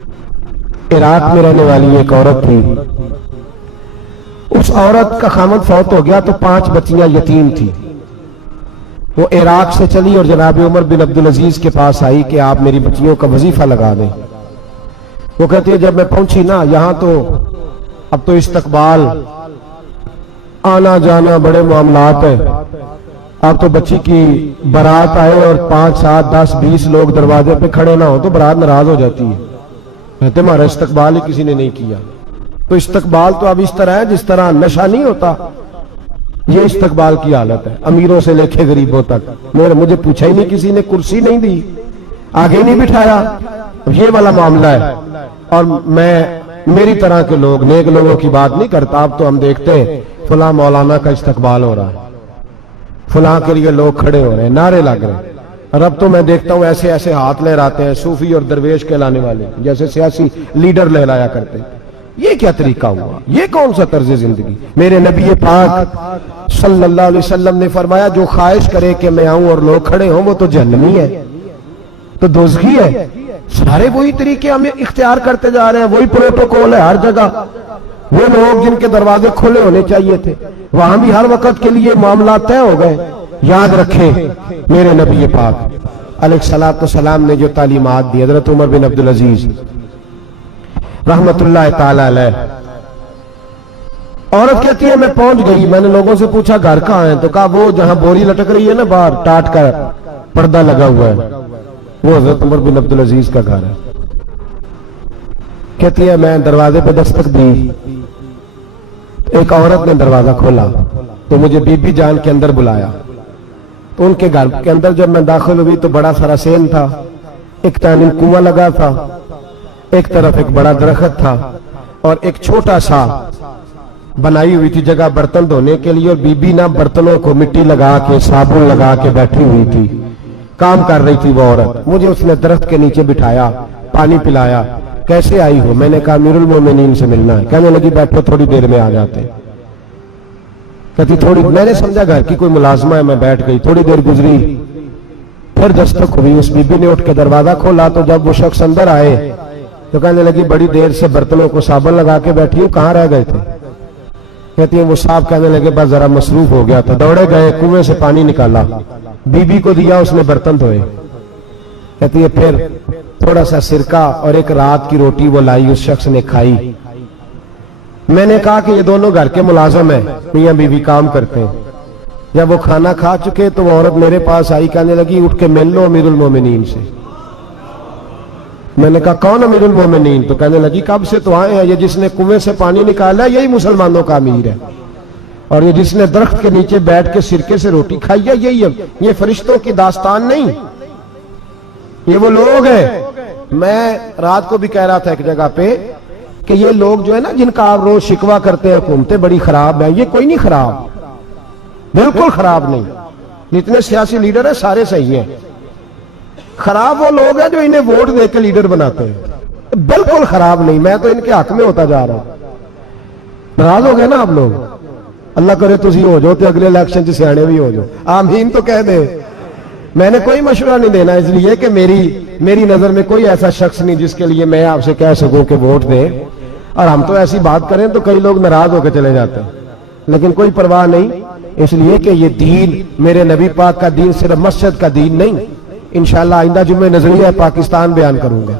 Iraq में रहने वाली एक औरत थी। उस औरत का खामद फौत हो गया तो 5 बच्चियां यतीम थी। वो इराक से चली और जनाब उमर बिन अब्दुल अजीज के पास आई कि आप मेरी बच्चियों का वजीफा लगा दें। वो कहती है जब मैं पहुंची ना, यहां तो अब तो इस्तकबाल, आना जाना बड़े मामलात है। अब तो बच्ची की बारात आए और 5, 7, 10, 20 लोग दरवाजे पे खड़े ना हो तो बारात नाराज हो जाती है। कहते हमारा इस्तकबाल ही किसी ने नहीं किया। तो इस्तकबाल तो अब इस तरह है जिस तरह नशा नहीं होता, ये इस्तकबाल की हालत है, अमीरों से लेके गरीबों तक। मुझे पूछा ही नहीं, किसी ने कुर्सी नहीं दी, आगे नहीं बिठाया, ये वाला मामला है। और मेरी तरह के लोग, नेक लोगों की बात नहीं करता। अब तो हम देखते हैं फलां मौलाना का इस्तकबाल हो रहा है, फलां के लिए लोग खड़े हो रहे हैं, नारे लग रहे हैं। और अब तो मैं देखता हूं ऐसे ऐसे हाथ लहराते हैं सूफी और दरवेश कहलाने वाले, जैसे सियासी लीडर लहराया करते हैं। ये क्या तरीका हुआ? ये कौन सा तर्ज जिंदगी? मेरे नबी पाक सल्लल्लाहु अलैहि वसल्लम ने फरमाया जो ख्वाहिश करे कि मैं आऊं और लोग खड़े हों वो तो जहन्नमी है, तो दोज़खी है। सारे वही तरीके हम इख्तियार करते जा रहे हैं, वही प्रोटोकॉल है हर जगह। वो लोग जिनके दरवाजे खुले होने चाहिए थे वहां भी हर वक्त के लिए मामला तय हो गए। याद रखें मेरे नबी पाक अलैहिस्सलातु वस्सलाम ने जो तालीमात दी, हजरत उमर बिन अब्दुल अजीज रहमतुल्लाह ताला अलैह। औरत कहती है मैं पहुंच गई, मैंने लोगों से पूछा घर कहां है, तो कहा वो जहां बोरी लटक रही है ना बाहर, टाट का पर्दा लगा हुआ है, वो हजरत उमर बिन अब्दुल अजीज का घर है। कहती है मैं दरवाजे पे दस्तक दी, एक औरत ने दरवाजा खोला तो मुझे बीबी जान के अंदर बुलाया। तो उनके घर के अंदर जब मैं दाखिल हुई तो बड़ा सारा सेन था, एक तानीम कुआं लगा था, एक तरफ एक बड़ा दरख्त था और एक छोटा सा बनाई हुई थी जगह बर्तन धोने के लिए। और बीबी ना बर्तनों को मिट्टी लगा के साबुन लगा के बैठी हुई थी, काम कर रही थी वो औरत। मुझे उसने दरख्त के नीचे बिठाया, पानी पिलाया। कैसे आई हो? मैंने कहा अमीरुल मोमिनीन से मिलना है। कहने लगी बैठो थोड़ी देर में आ जाते। कहती थोड़ी, मैंने समझा घर की कोई मुलाजमा है, मैं बैठ गई। थोड़ी देर गुजरी, फिर दस्तक हुई। उस बीबी ने उठ के दरवाजा खोला तो जब वो शख्स अंदर आए तो कहने लगी बड़ी देर से बर्तनों को साबुन लगा के बैठी हूं, कहां रह गए थे? कहती है वो साहब कहने लगे बस जरा मसरूफ हो गया था, दौड़े गए, कुएं से पानी निकाला, बीबी को दिया, उसने बर्तन धोए। कहती है फिर थोड़ा सा सिरका और एक रात की रोटी वो लाई, उस शख्स ने खाई। मैंने कहा कि ये दोनों घर के मुलाजिम हैं, मियां बीवी काम करते हैं। जब वो खाना खा चुके तो वो औरत मेरे पास आई, कहने लगी उठ के मिल लो अमीरुल मोमिनीन से। मैंने कहा कौन अमीरुल मोमिनीन? तो कहने लगी कब से तो आए हैं, ये जिसने कुएं से पानी निकाला यही मुसलमानों का अमीर है, और ये जिसने दरख्त के नीचे बैठ के सिरके से रोटी खाई है यही है। ये फरिश्तों की दास्तान नहीं, ये वो लोग हैं। मैं रात को भी कह रहा था एक जगह पे कि ये लोग जो है ना जिनका आप रोज शिकवा करते हैं हुकूमतें बड़ी खराब है, ये कोई नहीं खराब, बिल्कुल खराब नहीं। जितने सियासी लीडर है सारे सही हैं। खराब वो लोग हैं जो इन्हें वोट देकर लीडर बनाते हैं, बिल्कुल खराब नहीं। मैं तो इनके हक में होता जा रहा हूं। नाराज हो गए ना आप लोग? अल्लाह करे तुसी हो जाओ तो अगले इलेक्शन च सियाने भी हो जाओ, आमीन तो कह दे। मैंने कोई मशवरा नहीं देना, इसलिए कि मेरी नजर में कोई ऐसा शख्स नहीं जिसके लिए मैं आपसे कह सकूं कि वोट दे। और हम तो ऐसी बात करें तो कई लोग नाराज होकर चले जाते हैं, लेकिन कोई परवाह नहीं, इसलिए कि ये दीन मेरे नबी पाक का दीन सिर्फ मस्जिद का दीन नहीं। इंशाअल्लाह आइंदा जुम्मे नजरिया पाकिस्तान बयान करूंगा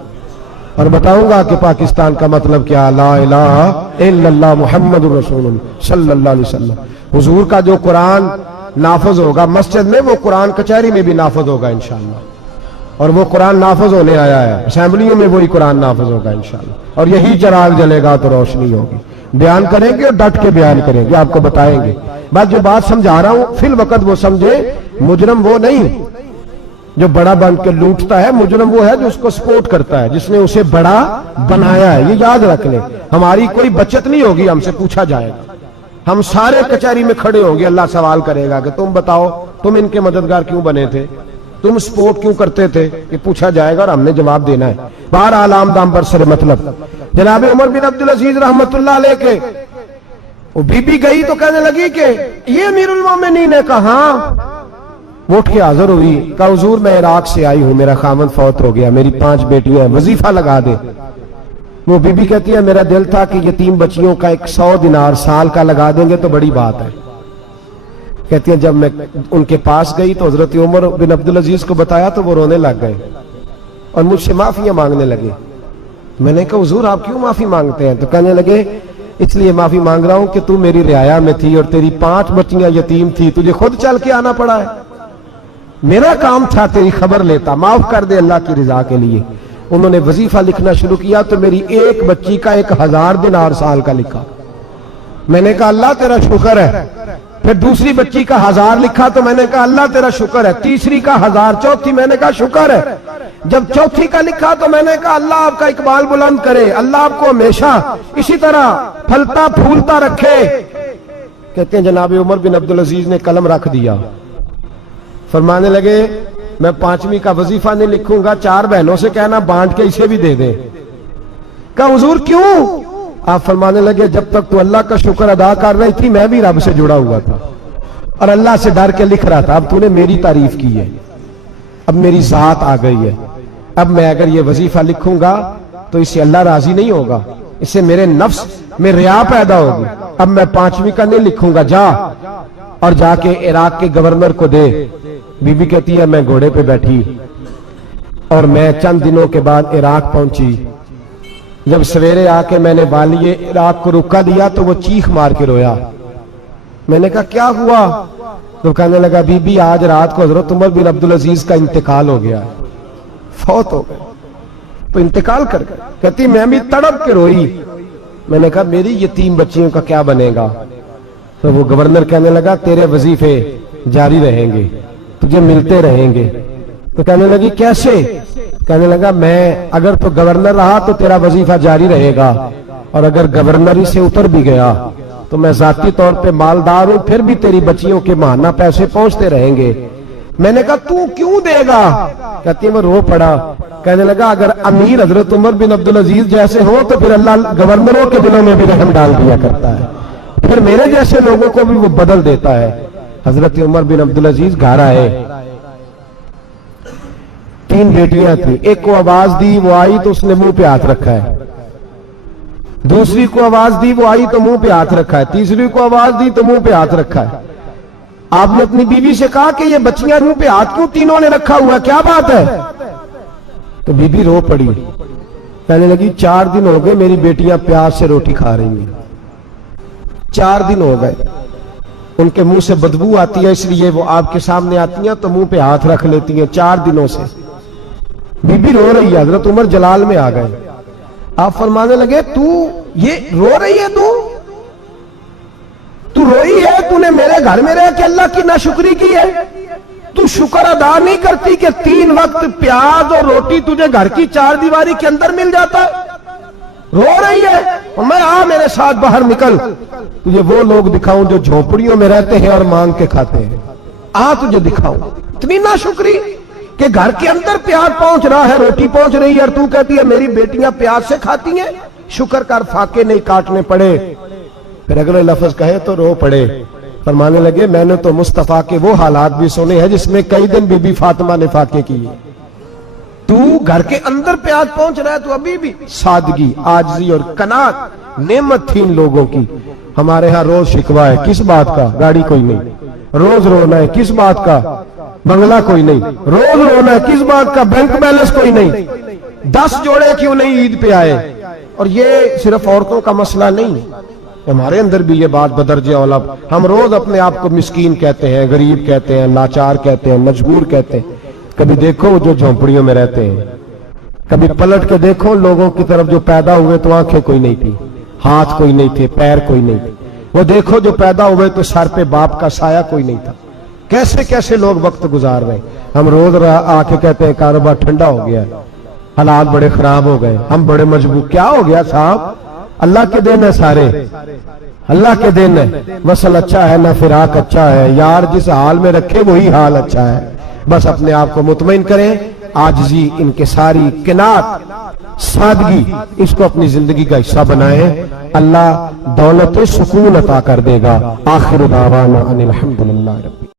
और बताऊंगा कि पाकिस्तान का मतलब क्या, ला इलाहा इल्लल्लाह मुहम्मदुर रसूलुल्लाह सल्लल्लाहु अलैहि वसल्लम। हुजूर का जो कुरान नाफज होगा मस्जिद में, वो कुरान कचहरी में भी नाफज होगा इंशाअल्लाह। और वो कुरान नाफज होने आया है, असेंबलियों में वही कुरान नाफज होगा इंशाअल्लाह। और यही चिराग जलेगा तो रोशनी होगी। बयान करेंगे और डट के बयान करेंगे, आपको बताएंगे। बस जो बात समझा रहा हूं फिल वक्त वो समझे, मुजरम वो नहीं जो बड़ा बन के लूटता है, मुजरम वो है जो उसको सपोर्ट करता है, जिसने उसे बड़ा बनाया है। ये याद रख ले, हमारी कोई बचत नहीं होगी, हमसे पूछा जाएगा। हम सारे कचहरी में खड़े होंगे, अल्लाह सवाल करेगा कि तुम बताओ तुम इनके मददगार क्यों बने थे, तुम सपोर्ट क्यों करते थे, ये पूछा जाएगा और हमने जवाब देना है। बहरहाल आमदाम बरसर मतलब जनाब उमर बिन अब्दुल अजीज रहमतुल्लाह अलैह के वो बीबी गई तो कहने लगी कि ये अमीरुल मोमिनीन ने कहा। वो उठ के हाजिर हुई, कहा हुजूर मैं इराक से आई हूं, मेरा खामन फौत हो गया, मेरी 5 बेटियां हैं, वजीफा लगा दे। وہ بیوی کہتی ہے میرا دل تھا کہ یتیم بچیوں کا 100 دینار سال کا لگا دیں گے تو بڑی بات ہے. کہتی ہیں جب میں ان کے پاس گئی تو حضرت عمر بن عبدالعزیز کو بتایا تو وہ رونے لگ گئے اور مجھ سے معافیاں مانگنے لگے. میں نے کہا حضور آپ کیوں معافی مانگتے ہیں؟ تو کہنے لگے اس لیے معافی مانگ رہا ہوں کہ تو میری رعایا میں تھی اور تیری 5 بچیاں یتیم تھی, تجھے خود چل کے آنا پڑا ہے. میرا کام تھا تیری خبر لیتا, معاف کر دے اللہ کی رضا کے لیے. انہوں نے وظیفہ لکھنا شروع کیا تو میری ایک بچی کا 1000 دینار سال کا لکھا. میں نے کہا اللہ تیرا شکر ہے. پھر دوسری بچی کا 1000 لکھا تو میں نے کہا اللہ تیرا شکر ہے. تیسری کا 1000, چوتھی میں نے کہا شکر ہے. جب چوتھی کا لکھا تو میں نے کہا اللہ آپ کا اقبال بلند کرے, اللہ آپ کو ہمیشہ اسی طرح پھلتا پھولتا رکھے. کہتے ہیں جناب عمر بن عبدالعزیز نے قلم رکھ دیا, فرمانے لگے میں 5ویں کا وظیفہ نہیں لکھوں گا, 4 بہنوں سے کہنا بانٹ کے اسے بھی دے دیں. کہا حضور کیوں؟ آپ فرمانے لگے جب تک تو اللہ کا شکر ادا کر رہی تھی میں بھی رب سے جڑا ہوا تھا اور اللہ سے ڈر کے لکھ رہا تھا. اب تو نے میری تعریف کی ہے, اب میری ذات آ گئی ہے. اب میں اگر یہ وظیفہ لکھوں گا تو اس سے اللہ راضی نہیں ہوگا, اس سے میرے نفس میں ریا پیدا ہوگی. اب میں 5ویں کا نہیں لکھوں گا, جا اور جا کے عراق کے گورنر کو دے. بی بی کہتی ہے میں گھوڑے پہ بیٹھی اور میں چند دنوں کے بعد عراق پہنچی. جب سویرے آ کے میں نے والی عراق کو رکا دیا تو وہ چیخ مار کے رویا. میں نے کہا کیا ہوا؟ تو کہنے لگا بی بی آج رات کو حضرت عمر بن عبدالعزیز کا انتقال ہو گیا, فوت ہو گئے. تو انتقال کر گئے. کہتی میں بھی تڑپ کے روئی. میں نے کہا میری یتیم بچیوں کا کیا بنے گا؟ تو وہ گورنر کہنے لگا تیرے وظیفے جاری رہیں گے, تجھے ملتے رہیں گے. تو کہنے لگی کیسے؟ کہنے لگا میں اگر تو گورنر رہا تو تیرا وظیفہ جاری رہے گا, اور اگر گورنری سے اتر بھی گیا تو میں ذاتی طور پہ مالدار ہوں, پھر بھی تیری بچیوں کے ماہانہ پیسے پہنچتے رہیں گے. میں نے کہا تو کیوں دے گا؟ کہتی میں رو پڑا. کہنے لگا اگر امیر حضرت عمر بن عبدالعزیز جیسے ہو تو پھر اللہ گورنروں کے دلوں میں بھی رحم ڈال دیا کرتا ہے, پھر میرے جیسے لوگوں کو بھی وہ بدل دیتا ہے. حضرت عمر بن عبدالعزیز گھر آئے, 3 بیٹیاں تھیں. ایک کو آواز دی وہ آئی تو اس نے منہ پہ ہاتھ رکھا ہے, دوسری کو آواز دی وہ آئی تو منہ پہ ہاتھ رکھا ہے, تیسری کو آواز دی تو منہ پہ ہاتھ رکھا ہے. آپ نے اپنی بیوی سے کہا کہ یہ بچیاں منہ پہ ہاتھ کیوں تینوں نے رکھا ہوا ہے, کیا بات ہے؟ تو بی بی رو پڑی, کہنے لگی 4 دن ہو گئے میری بیٹیاں پیاس سے روٹی کھا رہی ہیں. 4 دن ہو گئے, ان کے منہ سے بدبو آتی ہے اس لیے وہ آپ کے سامنے آتی ہیں تو منہ پہ ہاتھ رکھ لیتی ہیں. 4 دنوں سے بی بی رو رہی ہے. حضرت عمر جلال میں آ گئے. آپ فرمانے لگے تو یہ رو رہی ہے, تو روئی ہے, تو نے میرے گھر میں رہ کے اللہ کی ناشکری کی ہے, تو شکر ادا نہیں کرتی کہ 3 وقت پیاز اور روٹی تجھے گھر کی 4 دیواری کے اندر مل جاتا ہے؟ رو رہی ہے. اور میں آ میرے ساتھ باہر نکل, تجھے وہ لوگ دکھاؤں جو جھونپڑیوں میں رہتے ہیں اور مانگ کے کھاتے ہیں. آ تجھے دکھاؤں. اتنی ناشکری کہ گھر کے اندر پیاز پہنچ رہا ہے, روٹی پہنچ رہی ہے, اور تو کہتی ہے میری بیٹیاں پیاز سے کھاتی ہیں. شکر کر فاقے نہیں کاٹنے پڑے. پھر اگلے لفظ کہے تو رو پڑے. فرمانے لگے میں نے تو مصطفیٰ کے وہ حالات بھی سنے ہیں جس میں کئی دن بی بی فاطمہ نے فاقے کیے. تو گھر کے اندر پیاز پہنچ رہا ہے, تو ابھی بھی سادگی, عاجزی اور قناعت نعمت تھی ان لوگوں کی. ہمارے ہاں روز شکوا ہے, کس بات کا؟ گاڑی کوئی نہیں. روز رونا ہے, کس بات کا؟ بنگلہ کوئی نہیں. روز رونا ہے, کس بات کا؟ بینک بیلنس کوئی نہیں. 10 جوڑے کیوں نہیں عید پہ آئے؟ اور یہ صرف عورتوں کا مسئلہ نہیں, ہمارے اندر بھی یہ بات بدرجہ اولا. ہم روز اپنے آپ کو مسکین کہتے ہیں, غریب کہتے ہیں, لاچار کہتے ہیں, مجبور کہتے ہیں. کبھی دیکھو جو جھونپڑیوں میں رہتے ہیں, کبھی پلٹ کے دیکھو لوگوں کی طرف جو پیدا ہوئے تو آنکھیں کوئی نہیں تھی, ہاتھ کوئی نہیں تھے, پیر کوئی نہیں تھے. وہ دیکھو جو پیدا ہوئے تو سر پہ باپ کا سایہ کوئی نہیں تھا. کیسے کیسے لوگ وقت گزار رہے ہیں. ہم روز آ کے کہتے ہیں کاروبار ٹھنڈا ہو گیا, حالات بڑے خراب ہو گئے, ہم بڑے مجبور. کیا ہو گیا صاحب؟ اللہ کے دن ہے سارے, اللہ کے دن ہے. وصل اچھا ہے نہ فراق اچھا ہے, یار جس حال میں رکھے وہی حال اچھا ہے. بس اپنے آپ کو مطمئن کریں, عاجزی, انکساری, قناعت, سادگی, اس کو اپنی زندگی کا حصہ بنائیں. اللہ دولت سکون عطا کر دے گا. آخر دعوانا ان الحمدللہ رب